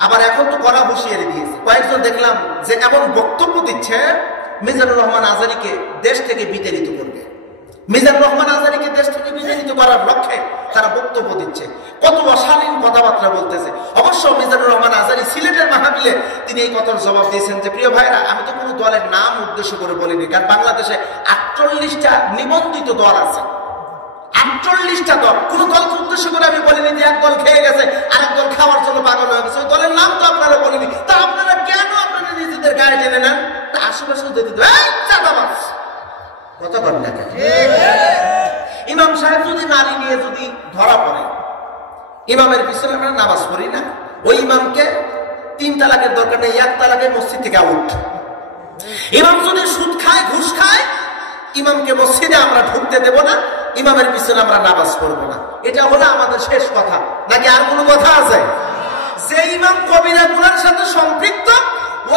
আবার এখন তো কড়া হুঁশিয়ারি দিয়েছে। কয়েকজন দেখলাম যে এমন বক্তব্য দিচ্ছে মিজানুর রহমান আজারীকে দেশ থেকে বিতাড়িত করবে। মিজানুর রহমান আজারীকে দেশ থেকে বিতাড়িত করার লক্ষ্যে তারা বক্তব্য দিচ্ছে, কত অশালীন কথাবার্তা বলতেছে। অবশ্য মিজানুর রহমান আজারী সিলেটের মাহফিলে তিনি এই কথার জবাব দিয়েছেন যে, প্রিয় ভাইরা, আমি তো কোনো দলের নাম উদ্দেশ্য করে বলিনি, কারণ বাংলাদেশে 48টা নিবন্ধিত দল আছে। 48টা দল, কোন দলকে উদ্দেশ্য করে আমি বলিনি যে এক দল খেয়ে গেছে আরেক দল খাওয়ার জন্য পাগল হয়ে গেছে। ওই দলের নাম তো আপনারা বলিনি, তা আপনারা কেন আপনারা নিজেদের গায়ে টেনে নেন? তা আশেপাশে যদি কথা বলেন না, ইমাম সাহেব যদি নারী নিয়ে যদি ধরা পড়ে, ইমামের পিছনে আমরা নামাজ পড়ি না, ওই ইমামকে 3 তালাকের দরকার নেই, 1 তালাকে মসজিদ থেকে আউট। ইমাম যদি সুদ খায়, ঘুষ খায়, ইমামকে মসজিদে আমরা ঢুকতে দেব না, ইমামের পিছনে আমরা নামাজ পড়বো না। এটা হলো আমাদের শেষ কথা, নাকি আর কোনো কথা আছে? যে ইমাম কবিরা গুনার সাথে সম্পৃক্ত,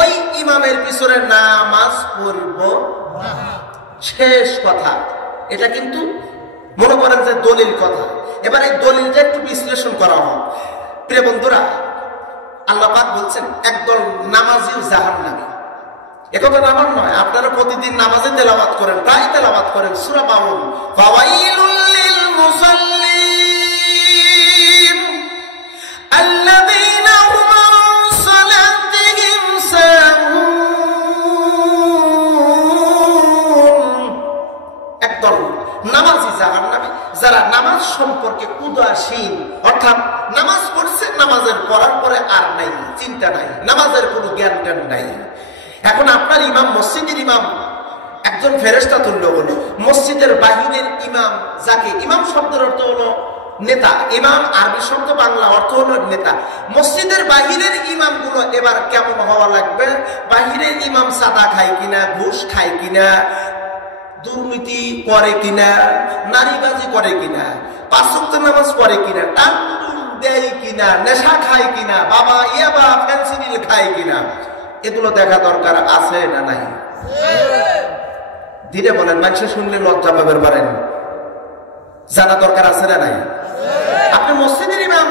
ওই ইমামের পিছনে নামাজ পড়ব না, শেষ কথা। এটা কিন্তু মনে করেন যে দলিল কথা। এবার এই দলিলটা একটু বিশ্লেষণ করা হোক। প্রিয় বন্ধুরা, আল্লাহ পাক বলছেন একদল নামাজি জাহান্নামী। একথা আমার নয়, আপনারা প্রতিদিন নামাজে তেলাওয়াত করেন, প্রায় তেলাওয়াত করেন সূরা মাউন, ফাওয়াইলুল লিল মুসাল্লিন আল্লাযীনা হুম আন সালাতিহিম সাহুন। একদল নামাজি জাহান্নামী, যারা নামাজ সম্পর্কে উদাসীন, অর্থাৎ নামাজ পড়ছে, নামাজের পড়ার পরে আর নাই, চিন্তা নাই, নামাজের কোনো জ্ঞান জ্ঞান নাই। এখন আপনার ইমাম, মসজিদের ইমাম একজন ফেরেশতা তুল্য হলো, মসজিদের বাহিরের ইমাম, যাকে ইমাম শব্দের অর্থ হলো নেতা, ইমাম আরবি শব্দ বাংলা অর্থ হলো নেতা। মসজিদের বাহিরের ইমাম গুলো এবার কেমন হওয়া লাগবে? বাহিরের ইমাম সাদা খায় কিনা, ঘুষ খায় কিনা, দুর্নীতি করে কিনা, নারীবাজি করে কিনা, 5 ওয়াক্ত নামাজ পড়ে কিনা, টান দেয় কিনা, নেশা খায় কিনা, বাবা ইয়াবা ফেন্সিডিল খায় কিনা, এগুলো দেখা দরকার আছে না নাই? ধীরে বলেন, মানুষে শুনলে লজ্জা পাবেন, পারেন, জানা দরকার আছে না নাই? আপনি মসজিদের ইমাম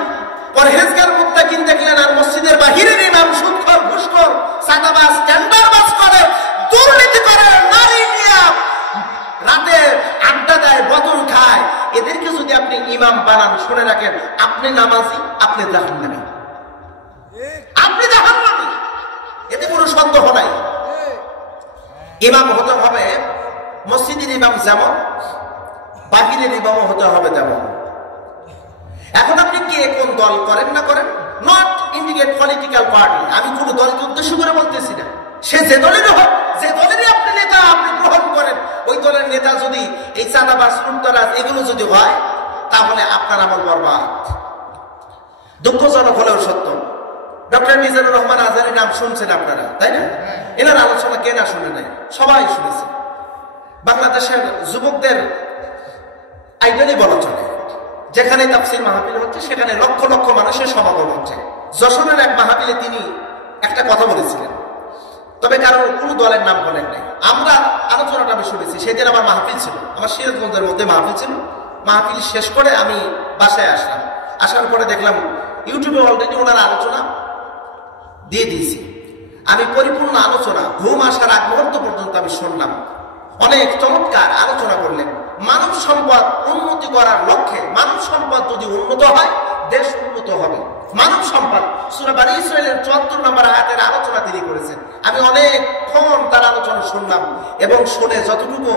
পরহেজগার মুত্তাকিন দেখলেন, আর মসজিদের বাহিরের ইমাম সুদখোর, ঘুষখোর, সাদাবাজ, টেন্ডারবাজ করে, দুর্নীতি করে, নারী নিয়ে রাতে আড্ডা দেয়, বোতল খায়, এদেরকে যদি আপনি ইমাম বানান, শুনে রাখেন, আপনি নামাজি, আপনি জাহান্নামী, আপনি জাহান্নামী, এতে কোনো সন্দেহ নাই। ইমাম হতে হবে মসজিদের ইমাম যেমন, বাহিরের ইমামও হতে হবে তেমন। এখন আপনি কে কোন দল করেন না করেন, নট ইন্ডিকেট পলিটিক্যাল পার্টি, আমি কোনো দলকে উদ্দেশ্য করে বলতেছি না, সে যে দলেরই হোক, যে দলেরই আপনি নেতা আপনি গ্রহণ করেন, ওই দলের নেতা যদি এই চাঁদাবাজ, লুটতরাজ এগুলো যদি হয়, তাহলে আপনার আমল বরবাদ। দুঃখজনক হলেও সত্য, ডক্টর মিজানুর রহমান আজারীর নাম শুনছেন আপনারা, তাই না? এনার আলোচনা কে না শুনে নাই? সবাই শুনেছে। বাংলাদেশের যুবকদের আইডলই বলা চলে। যেখানে তাফসীর মাহফিল হচ্ছে, সেখানে লক্ষ লক্ষ মানুষের সমাগম হচ্ছে। যশোরের এক মাহফিলে তিনি একটা কথা বলেছিলেন, তবে কারণ কোনো দলের নাম বলেন নাই। আমরা আলোচনাটা আমি শুনেছি, সেদিন আমার মাহফিল ছিল, আমার সিরাজগঞ্জের মধ্যে মাহফিল ছিল। মাহফিল শেষ করে আমি বাসায় আসলাম, আসার পরে দেখলাম ইউটিউবে অলরেডি ওনার আলোচনা দিয়ে দিয়েছি। আমি পরিপূর্ণ আলোচনা ঘুম আসার আগ মুহূর্ত পর্যন্ত আমি শুনলাম। অনেক চমৎকার আলোচনা করলেন। মানব সম্পদ উন্নতি করার লক্ষ্যে, মানব সম্পদ যদি উন্নত হয়, দেশ উন্নত হবে। মানব সম্পদ সূরা বনী ইসরাঈলের 74 নম্বর আয়াতের আলোচনা তিনি করেছেন। আমি অনেকক্ষণ তার আলোচনা শুনলাম এবং শুনে যতটুকু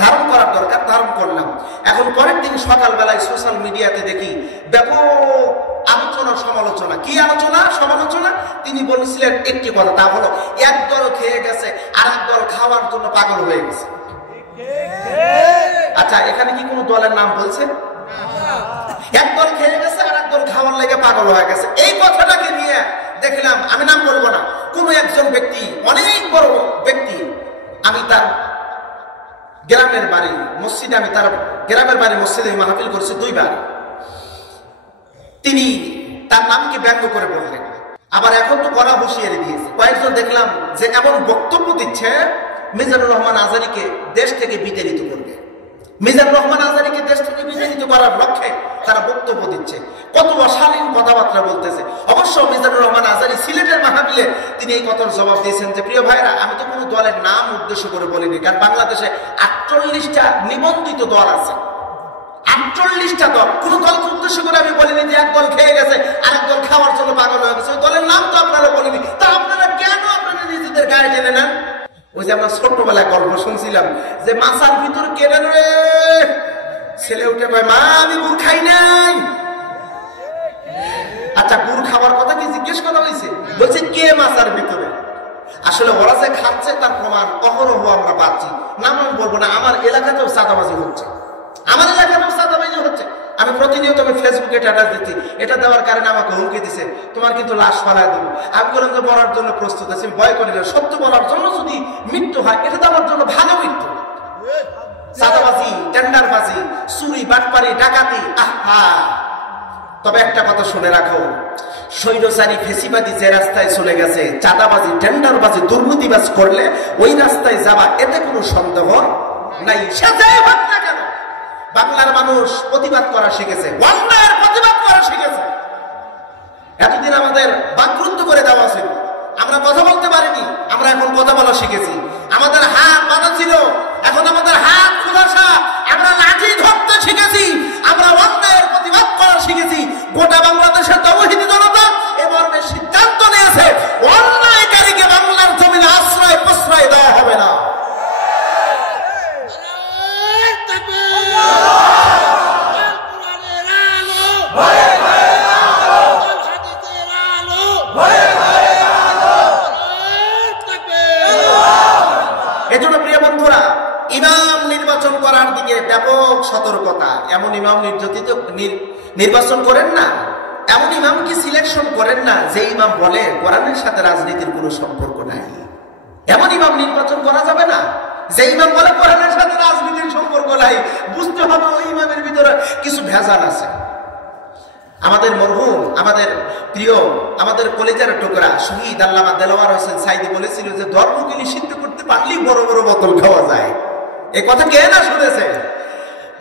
ধারণ করার দরকার ধারণ করলাম। এখন পরের দিন সকালবেলায় সোশ্যাল মিডিয়াতে দেখি ব্যাপক আলোচনা, সমালোচনা। কি আলোচনা, সমালোচনা? তিনি বলেছিলেন একটি কথা, তা হলো এক দল খেয়ে গেছে, আর এক দল খাওয়ার জন্য পাগল হয়ে গেছে। আচ্ছা, এখানে কি কোনো দলের নাম বলছেন? এক দল খেয়ে গেছে, আর এক দল খাওয়ার লেগে পাগল হয়ে গেছে। এই কথাটাকে নিয়ে দেখলাম, আমি নাম বলবো না, কোন একজন ব্যক্তি, অনেক বড় ব্যক্তি, আমি তার গ্রামের বাড়ি মসজিদে, আমি তার গ্রামের বাড়ি মসজিদে মাহফিল করছি 2 বার। তিনি তার নামকে ব্যঙ্গ করে বললেন। আবার এখন তো কড়া হুঁশিয়ারি দিয়েছে। কয়েকজন দেখলাম যে এমন বক্তব্য দিচ্ছে, মিজানুর রহমান আজারীকে দেশ থেকে বিতাড়িত করবে। মিজানুর রহমান আজারীকে দেশ থেকে বিতাড়িত করার লক্ষ্যে তারা বক্তব্য দিচ্ছে, কত অশালীন কথাবার্তা বলতেছে। অবশ্য মিজানুর রহমান মিলে তিনি এই কথার জবাব দিয়েছেন যে প্রিয় ভাইরা, আমি তো কোনো দলের নাম উদ্দেশ্য করে বলিনি, কারণ বাংলাদেশে 48টা নিবন্ধিত দল আছে, 48টা দল। কোন দলকে উদ্দেশ্য করে আমি বলিনি যে এক দল খেয়ে গেছে আরেক দল খাওয়ার জন্য পাগল হয়ে গেছে, ওই দলের নাম তো আপনারা বলিনি। তা আপনারা কেন আপনারা নিজেদের গায়ে টেনে নেন? ওই যে আমরা ছোট্টবেলায় গল্প শুনছিলাম যে মাছার ভিতর কেনে রে, ছেলে উঠে কয় মা আমি গুড় খাই নাই। আচ্ছা, গুড় খাওয়ার কথা কি জিজ্ঞেস করা হয়েছে? বলছে কে মাছার ভিতরে? আসলে ওরা যে খাচ্ছে তার প্রমাণ অহরহ আমরা পাচ্ছি। নাম আমি বলবো না, আমার এলাকাতেও চাঁদাবাজি হচ্ছে, আমার এলাকাতেও চাঁদাবাজি হচ্ছে। আমি প্রতিনিয়ত আমি ফেসবুকে স্ট্যাটাস দিচ্ছি, এটা দেওয়ার কারণে আমাকে হুমকি দিছে, তোমার কিন্তু লাশ ফালায় দেবো। আমি বললাম যে মরার জন্য প্রস্তুত আছি, ভয় করি না, সত্য বলার জন্য যদি মৃত্যু হয় এটা তো আমার জন্য ভালো মৃত্যু। চাঁদাবাজি, টেন্ডারবাজি, চুরি, বাটপারি, ডাকাতি, আহা। তবে একটা কথা শুনে রাখো, স্বৈরচারী ফেসিবাদী যে রাস্তায় চলে গেছে, চাঁদাবাজি, টেন্ডারবাজি, দুর্নীতিবাজ করলে ওই রাস্তায় যাবা, এতে কোনো সন্দেহ নাই। সে যাই হোক না কেন, বাংলার মানুষ প্রতিবাদ করা শিখেছে, অন্যায়ের প্রতিবাদ করা শিখেছে। এতদিন আমাদের বাকরুদ্ধ করে দেওয়া ছিল, আমরা কথা বলতে পারিনি, আমরা এখন কথা বলা শিখেছি। আমাদের হাত বাঁধা ছিল, এখন আমাদের হাত খোলাসা, আমরা লাঠি ধরতে শিখেছি, আমরা অন্যায়ের প্রতিবাদ করা শিখেছি। গোটা বাংলাদেশের তৌহিদি জনতা এ মর্মে সিদ্ধান্ত নিয়েছে, অন্যায়কারীকে বাংলার জমিনে আশ্রয় প্রশ্রয় দেওয়া হবে না। এজন্য প্রিয় বন্ধুরা, ইমাম নির্বাচন করার দিকে ব্যাপক সতর্কতা। এমন ইমাম নির্বাচন করেন না, এমন ইমাম কি সিলেকশন করেন না যে ইমাম বলে কোরআনের সাথে রাজনীতির কোনো সম্পর্ক নাই। এমন ইমাম নির্বাচন করা যাবে না যে ইমাম বলে কোরআনের সাথে রাজনীতির সম্পর্ক নাই। বুঝতে হবে ওই ইমামের ভিতরে কিছু ভেজাল আছে। আমাদের মরহুম, আমাদের প্রিয়, আমাদের কলেজের টুকরা শহীদ আল্লামা দেলোয়ার হোসেন সাইদি বলেছিল যে ধর্মকে নিষিদ্ধ করতে পারলেই বড় বড় বোতল খাওয়া যায়। এই কথা কে না শুনেছে?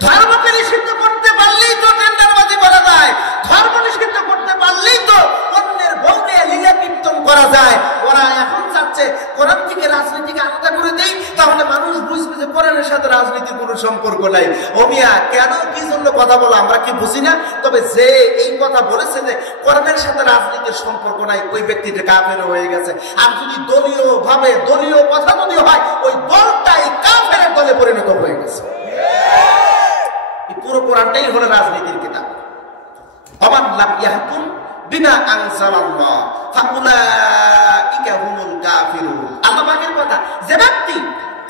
ধর্মকে নিষিদ্ধ করতে পারলেই তো টেন্ডারবাজি করা যায়, ধর্ম নিষিদ্ধ করতে পারলেই তো অন্যের বউ নিয়ে লীলা কীর্তন করা যায়। ওরা এখন চাচ্ছে কোরআন থেকে রাজনীতিকে আলাদা করে দেই, তাহলে মানুষ বুঝবে যে কোরআনের সাথে রাজনীতির কোনো সম্পর্ক নাই। ও মিয়া, কেন কি জন্য কথা বলো আমরা কি বুঝি না? তবে যে এই কথা বলেছে যে কোরআনের সাথে রাজনীতির সম্পর্ক নাই, ওই ব্যক্তিটা কাফের হয়ে গেছে। আর যদি দলীয় ভাবে দলীয় কথা যদি হয়, ওই দলটাই কাফেরের দলে পরিণত হয়ে গেছে। পুরো কোরআনটাই হলো রাজনীতির কিতাব। ওমান লাম ইয়াহকুম বিমা আনজালাল্লাহ ফাউলাইকা হুমুল কাফিরুন। আল্লাহ পাকের কথা, যে ব্যক্তি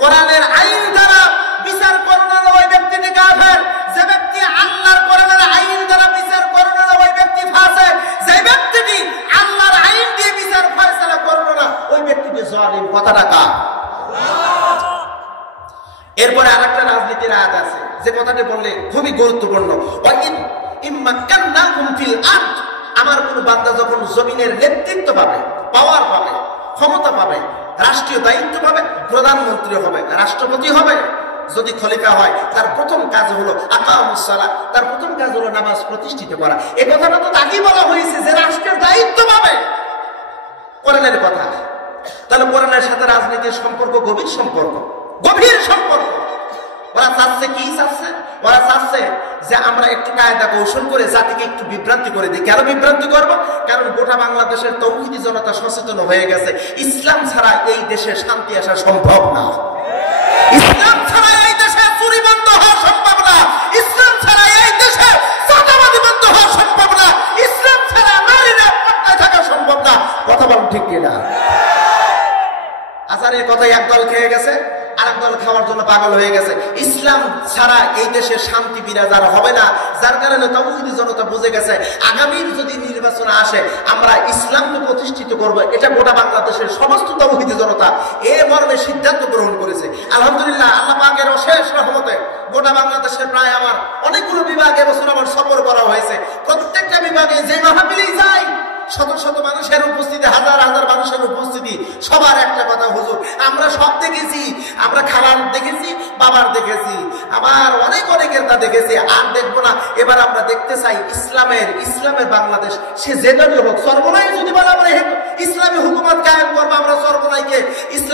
কোরআনের আইন দ্বারা বিচার করবে না ওই ব্যক্তিটি কাফের, যে ব্যক্তি আল্লাহর কোরআনের আইন দ্বারা বিচার করবে না ওই ব্যক্তি ফাসিক, যে ব্যক্তিটি আল্লাহর আইন দিয়ে বিচার ফয়সালা করবে না ওই ব্যক্তিটি জালিম। কথাটা কার? এরপরে আরেকটা রাজনীতির আয়াত আছে যে কথাটা বললে খুবই গুরুত্বপূর্ণ। আমার কোন বান্দা যখন জমিনের নেতৃত্ব পাবে, পাওয়ার পাবে, ক্ষমতা পাবে, রাষ্ট্রীয় দায়িত্ব পাবে, প্রধানমন্ত্রী হবে, রাষ্ট্রপতি হবে, যদি খলিফা হয়, তার প্রথম কাজ হলো আকামুস সালাত, তার প্রথম কাজ হলো নামাজ প্রতিষ্ঠিত করা। এই কথাটা তো তাকেই বলা হয়েছে যে রাষ্ট্রের দায়িত্ব পাবে। কোরআনের কথা। তাহলে কোরআনের সাথে রাজনীতির সম্পর্ক গভীর সম্পর্ক, গভীর সম্পর্ক। ওরা চাচ্ছে কি চাচ্ছে? ওরা চাচ্ছে যে আমরা একটু কায়দা কৌশল করে জাতিকে একটু বিভ্রান্তি করে দিই। কেন বিভ্রান্তি করব? কারণ গোটা বাংলাদেশের তৌহিদি জনতা সচেতন হয়ে গেছে, ইসলাম ছাড়া এই দেশে শান্তি আসা সম্ভব না, ইসলাম ছাড়া এই দেশে চুরি বন্ধ হওয়া সম্ভব না, ইসলাম ছাড়া এই দেশে চাঁদাবাজি বন্ধ হওয়া সম্ভব না, ইসলাম ছাড়া নারীরা পর্দায় থাকা সম্ভব না। কথা বলেন ঠিক কিনা? আচ্ছা, এই কথাই একদল খেয়ে গেছে, আরেক দল খাওয়ার জন্য পাগল হয়ে গেছে। ইসলাম ছাড়া এই দেশে শান্তি বিরাজ আর হবে না, যার কারণে তৌহিদি জনতা বুঝে গেছে আগামীর যদি নির্বাচন আসে আমরা ইসলামকে প্রতিষ্ঠিত করব। এটা গোটা বাংলাদেশের সমস্ত তৌহিদি জনতা এ মর্মে সিদ্ধান্ত গ্রহণ করেছে। আলহামদুলিল্লাহ, আল্লাহ পাকের অশেষ রহমতে গোটা বাংলাদেশের প্রায় আমার অনেকগুলো বিভাগে এবছর আমার সফর করা হয়েছে। প্রত্যেকটা বিভাগে যে মাহফিলেই যাই, শত শত মানুষের উপস্থিতি, হাজার হাজার মানুষের উপস্থিতি, সবার একটা কথা, হুজুর আমরা সব দেখেছি, আমরা খালার দেখেছি, বাবার দেখেছি, আবার অনেকের তা দেখেছি, আর দেখবো না। এবার আমরা দেখতে চাই ইসলামের বাংলাদেশ, সে যে দলই হোক, সর্বনাই যদি বলে আমরা ইসলামী হুকুমত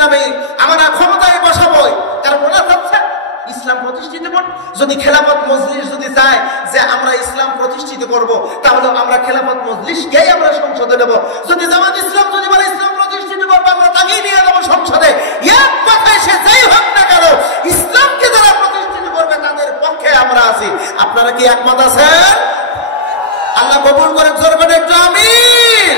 ইসলামে আমরা ক্ষমতায় বসাবো, কারণ ওরা চাচ্ছে ইসলাম প্রতিষ্ঠিত করব। যদি খেলাফত মজলিস যদি চায় যে আমরা ইসলাম প্রতিষ্ঠিত করব, তাহলে আমরা খেলাফত মজলিসকেই আমরা সংসদে নেব। যদি জামাত ইসলাম যদি বলে ইসলাম প্রতিষ্ঠিত করবো, আমরা তাকেই নিয়ে যাবো সংসদে। এক কথায় সে যাই হোক না কেন, ইসলামকে যারা প্রতিষ্ঠিত করবে তাদের পক্ষে আমরা আছি। আপনারা কি একমত আছেন? আল্লাহ কবুল করে, জোর করে একটু আমিন।